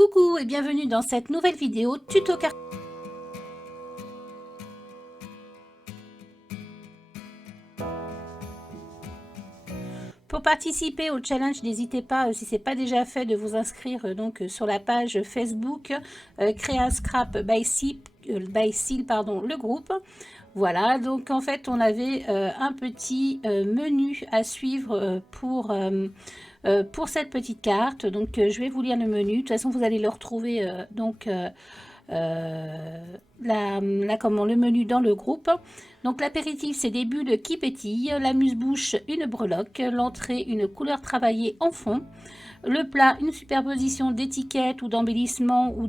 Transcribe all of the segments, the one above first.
Coucou et bienvenue dans cette nouvelle vidéo tuto carte. Pour participer au challenge, n'hésitez pas, si ce n'est pas déjà fait, de vous inscrire sur la page Facebook Créa Scrap by Seal, pardon, le groupe. Voilà, donc en fait on avait un petit menu à suivre pour cette petite carte. Donc je vais vous lire le menu. De toute façon vous allez le retrouver le menu dans le groupe. Donc l'apéritif, c'est des bulles qui pétillent, l'amuse-bouche, une breloque, l'entrée, une couleur travaillée en fond, le plat, une superposition d'étiquettes ou d'embellissements ou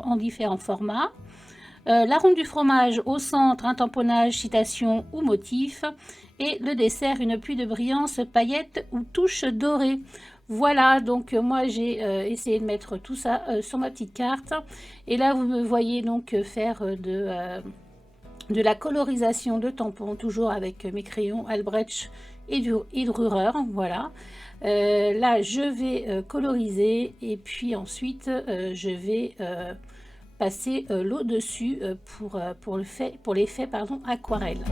en différents formats, la ronde du fromage au centre, un tamponnage, citation ou motif, et le dessert, une pluie de brillance, paillettes ou touches dorées. Voilà, donc moi j'ai essayé de mettre tout ça sur ma petite carte. Et là, vous me voyez donc faire de la colorisation de tampons, toujours avec mes crayons Albrecht et Dürer. Voilà. Là, je vais coloriser et puis ensuite, je vais passer l'eau dessus pour l'effet aquarelle.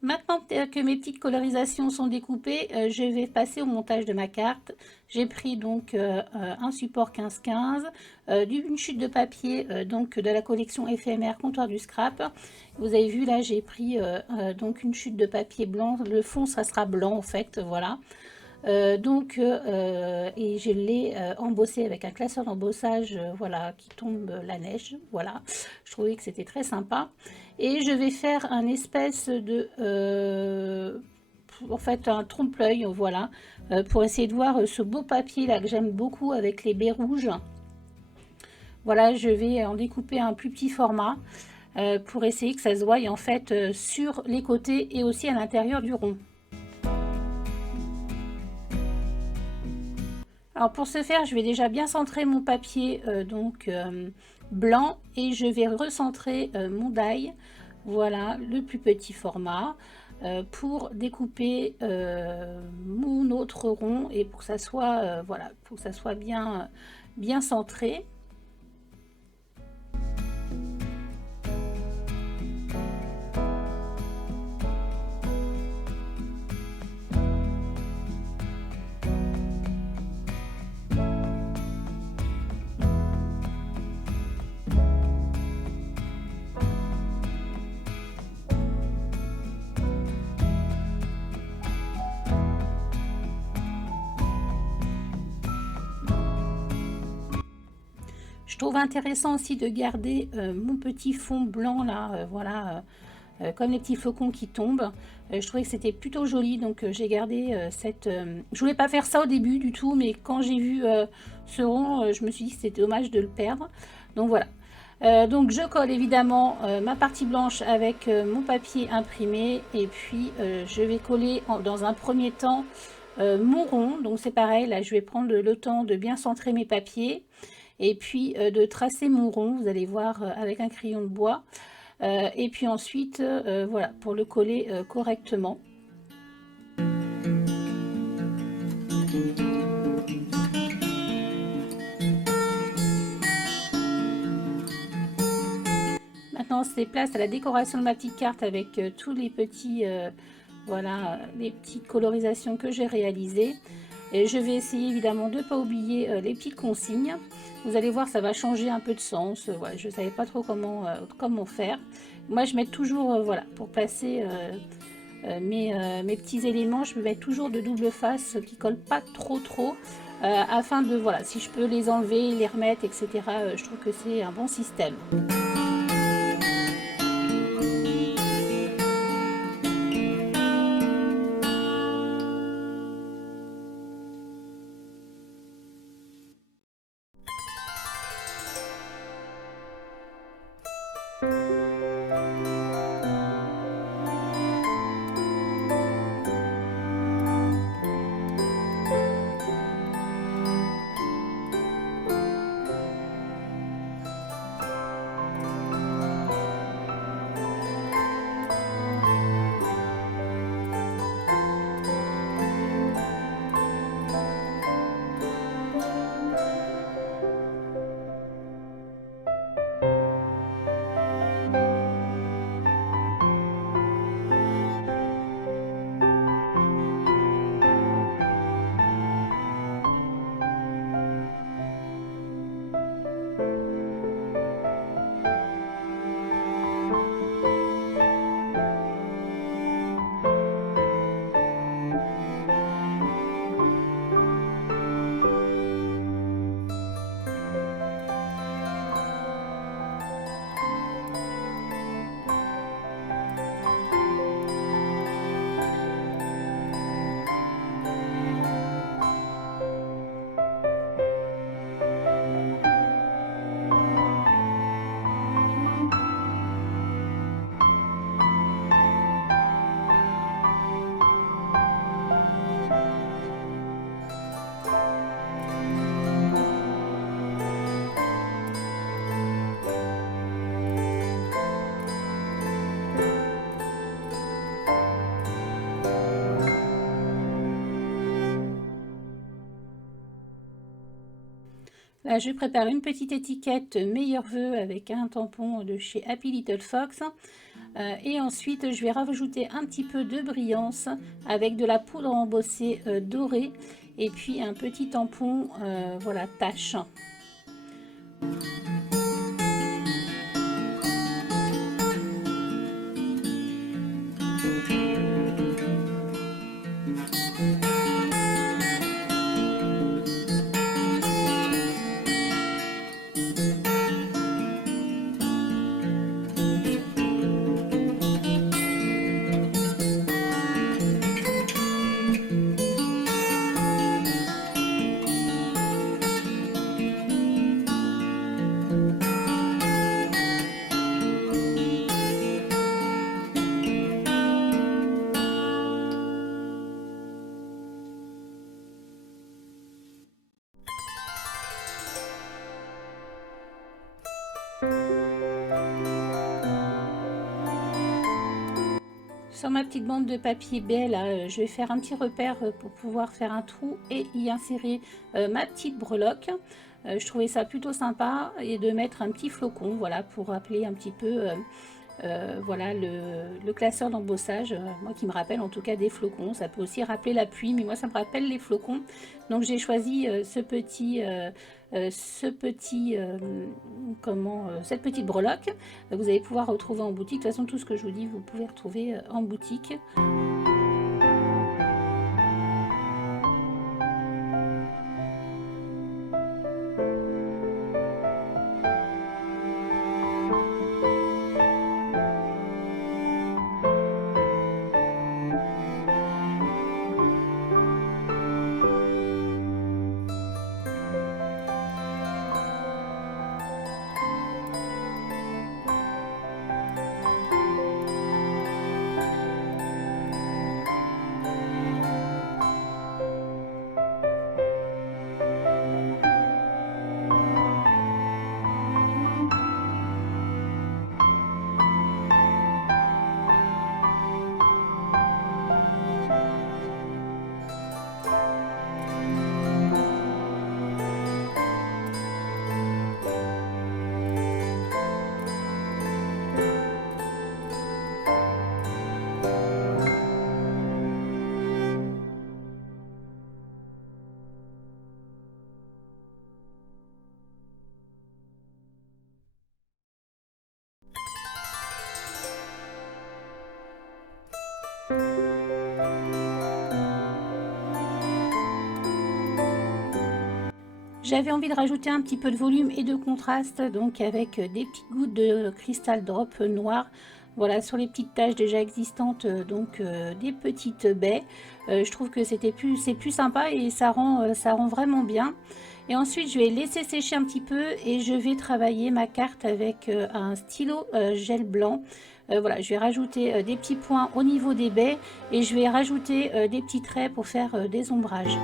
Maintenant que mes petites colorisations sont découpées, je vais passer au montage de ma carte. J'ai pris donc un support 15-15, une chute de papier donc de la collection éphémère Comptoir du Scrap. Vous avez vu là, j'ai pris donc une chute de papier blanc. Le fond, ça sera blanc en fait, voilà. Et je l'ai embossé avec un classeur d'embossage voilà, qui tombe la neige, voilà, je trouvais que c'était très sympa. Et je vais faire un espèce de en fait un trompe-l'œil, voilà, pour essayer de voir ce beau papier là que j'aime beaucoup avec les baies rouges. Voilà, je vais en découper un plus petit format pour essayer que ça se voie en fait sur les côtés et aussi à l'intérieur du rond. Alors pour ce faire, je vais déjà bien centrer mon papier blanc et je vais recentrer mon die, voilà, le plus petit format pour découper mon autre rond et pour que ça soit voilà, pour que ça soit bien centré. Je trouve intéressant aussi de garder mon petit fond blanc là, voilà, comme les petits flocons qui tombent. Je trouvais que c'était plutôt joli, donc j'ai gardé cette... je voulais pas faire ça au début du tout, mais quand j'ai vu ce rond, je me suis dit que c'était dommage de le perdre. Donc voilà. Donc je colle évidemment ma partie blanche avec mon papier imprimé et puis je vais coller dans un premier temps mon rond. Donc c'est pareil, là je vais prendre le temps de bien centrer mes papiers et puis de tracer mon rond, vous allez voir avec un crayon de bois. Et puis ensuite, voilà, pour le coller correctement. Maintenant, c'est place à la décoration de ma petite carte avec tous les petits, voilà, les petites colorisations que j'ai réalisées. Et je vais essayer évidemment de ne pas oublier les petites consignes. Vous allez voir, ça va changer un peu de sens. Ouais, je ne savais pas trop comment faire. Moi, je mets toujours, voilà, pour placer mes petits éléments, je me mets toujours de double face qui ne collent pas trop afin de, voilà, si je peux les enlever, les remettre, etc. Je trouve que c'est un bon système. Là, je prépare une petite étiquette meilleurs vœux avec un tampon de chez Happy Little Fox. Et ensuite, je vais rajouter un petit peu de brillance avec de la poudre embossée dorée et puis un petit tampon, voilà, tache. Sur ma petite bande de papier baie, là, je vais faire un petit repère pour pouvoir faire un trou et y insérer ma petite breloque. Je trouvais ça plutôt sympa et de mettre un petit flocon, voilà, pour rappeler un petit peu voilà, le classeur d'embossage, moi qui me rappelle en tout cas des flocons. Ça peut aussi rappeler la pluie, mais moi ça me rappelle les flocons. Donc j'ai choisi cette petite breloque. Vous allez pouvoir retrouver en boutique. De toute façon, tout ce que je vous dis, vous pouvez retrouver en boutique. J'avais envie de rajouter un petit peu de volume et de contraste, donc avec des petites gouttes de cristal drop noir. Voilà, sur les petites taches déjà existantes, donc des petites baies. Je trouve que c'est plus sympa et ça rend vraiment bien. Et ensuite, je vais laisser sécher un petit peu et je vais travailler ma carte avec un stylo gel blanc. Voilà, je vais rajouter des petits points au niveau des baies et je vais rajouter des petits traits pour faire des ombrages.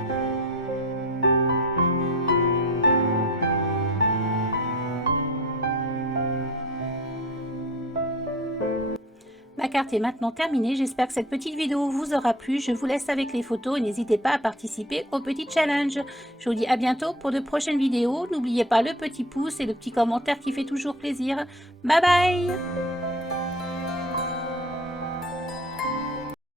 Ma carte est maintenant terminée, j'espère que cette petite vidéo vous aura plu. Je vous laisse avec les photos et n'hésitez pas à participer au petit challenge. Je vous dis à bientôt pour de prochaines vidéos. N'oubliez pas le petit pouce et le petit commentaire qui fait toujours plaisir. Bye bye!